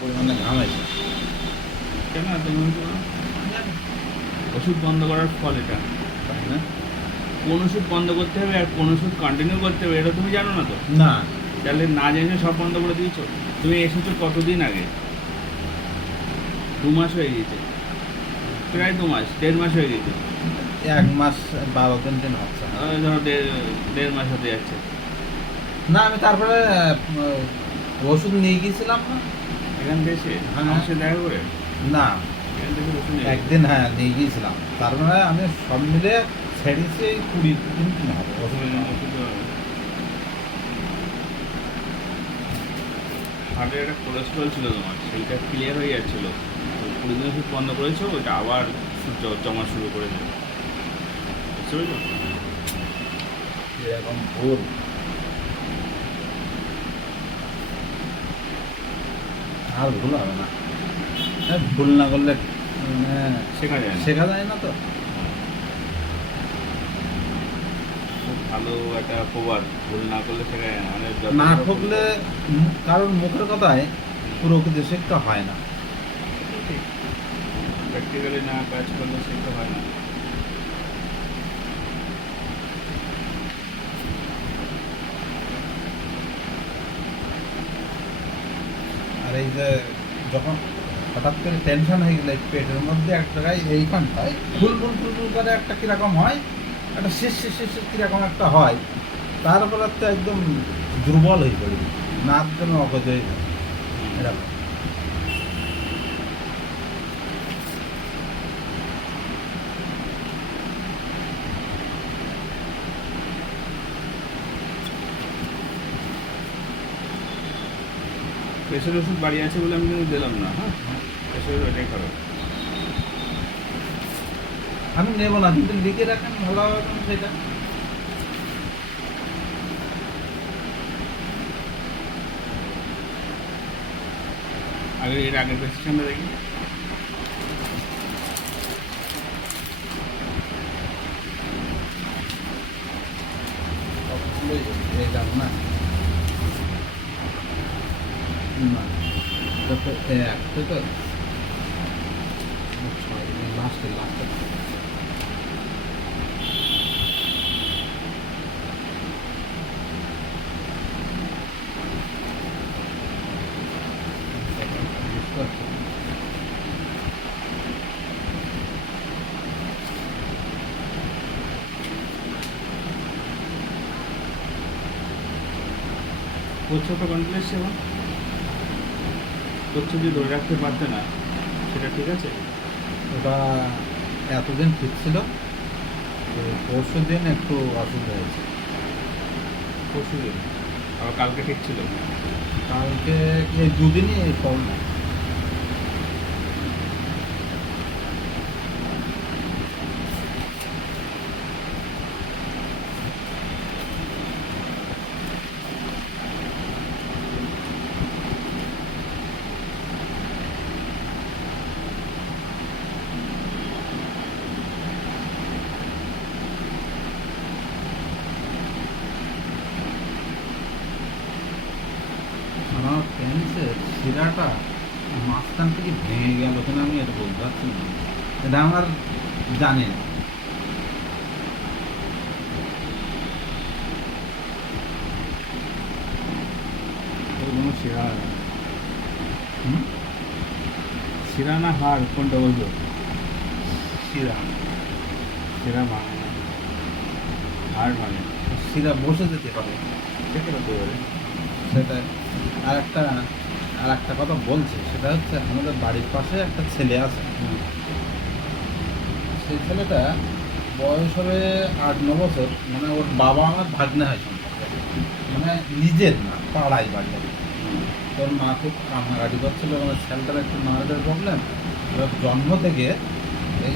পরিমাণে ঘাম আছে। কেন এত ঘুম করো? ওষুধ বন্ধ করার ফল এটা, তাই না? কোন ওষুধ বন্ধ করতে হবে আর কোন ওষুধ কন্টিনিউ করতে হবে এটা তুমি জানো না তো? না, তাহলে না জেনে সব বন্ধ করে দিয়েছো। তুমি এসেছো কতদিন আগে? 2 মাস হয়ে গেছে, প্রায় 2 মাস, 1.5 মাস হয়ে গেছে। 1 মাস 12 দিন হচ্ছে। ধরো দেড় মাস হতে যাচ্ছে। না, আমি তারপরে ওষুধ নিয়ে গিয়েছিলাম না। এখান থেকে হ্যাঁ। আমার সাথে দেখা করে না, এখান থেকে ওষুধ নিয়ে একদিন নিয়ে গিয়েছিলাম। তারপরে আমি সব মিলে ছেড়েছি এই 20 দিন হবে ওষুধ। হার্টের একটা কোলেস্ট্রল ছিল তোমার, সেইটা ক্লিয়ার হয়ে যাচ্ছিল। 20 দিন ওষুধ বন্ধ করেছো, ওইটা আবার জমা শুরু করে দেবে, বুঝতে পেরেছো? এরকম ভুল আর ভুল হবে না। ভুল না করলে শেখা যায় না। শেখা যায় না তো। খুব ভালো একটা প্রবাদ, ভুল না করলে শেখা যায় না। মানে না ঠকলে কারণ মুখের কথায় পুরো কিছু শিক্ষা হয় না। ঠিক, প্র্যাকটিক্যালি না কাজ করলে শেখা হয় না। আর এই যে যখন হঠাৎ করে টেনশন হয়ে গেলে পেটের মধ্যে এক জায়গায় এইখানটায় ফুল ফুল ফুল ফুল করে একটা কীরকম হয়, একটা শেষ শেষ শেষ কীরকম একটা হয়, তারপরে তো একদম দুর্বল হয়ে পড়ি, নাচ জন্য অকেজ হয়ে যায় এরকম। প্রেশার ওষুধ বাড়ি আছে বলে আমি কিন্তু দিলাম না। হ্যাঁ, প্রেশার ওইটাই খাবে। আমি নেবো না, কিন্তু লিখে রাখেন ভালো হবে না সেটা। আগে এর আগের প্রেসক্রিপশনটা দেখি। সবগুলোই এই দাম না, না এটা তো একটা তো 6 লাস্টে লাস্টে করছো তো কন্টিনিউস সেবা, করছো যে ধরে রাখতে পারতে না, সেটা ঠিক আছে। ওটা এতদিন ঠিক ছিল, তো পরশু দিন একটু অসুবিধা হয়েছে। পরশু দিন, আবার কালকে ঠিক ছিল। কালকে এই দুদিনই এই প্রবলেম। আমার প্যান্সের শিরাটা মাঝখান থেকে ভেঙে গেল কিনা আমি এটা বলতে পারছি না, এটা আমার জানি না। কোনো শিরা, হুম? শিরা না হাড় কোনটা বলছো? শিরা, শিরা ভাঙে না, হাড় ভাঙে। শিরা বসে যেতে পারে সেটা হতে পারে। সেটাই। আর একটা কথা বলছি, সেটা হচ্ছে আমাদের বাড়ির পাশে একটা ছেলে আছে। সেই ছেলেটা বয়স হবে 8-9 বছর, মানে ওর বাবা আমার ভাগ্নে হয় সম্পর্কে, মানে নিজের না, পাড়ায় বাড়ি। তোর মা খুব কান্নাকাটি করছিল, মানে ছেলেটার একটু নার্ভের প্রবলেম, জন্ম থেকে এই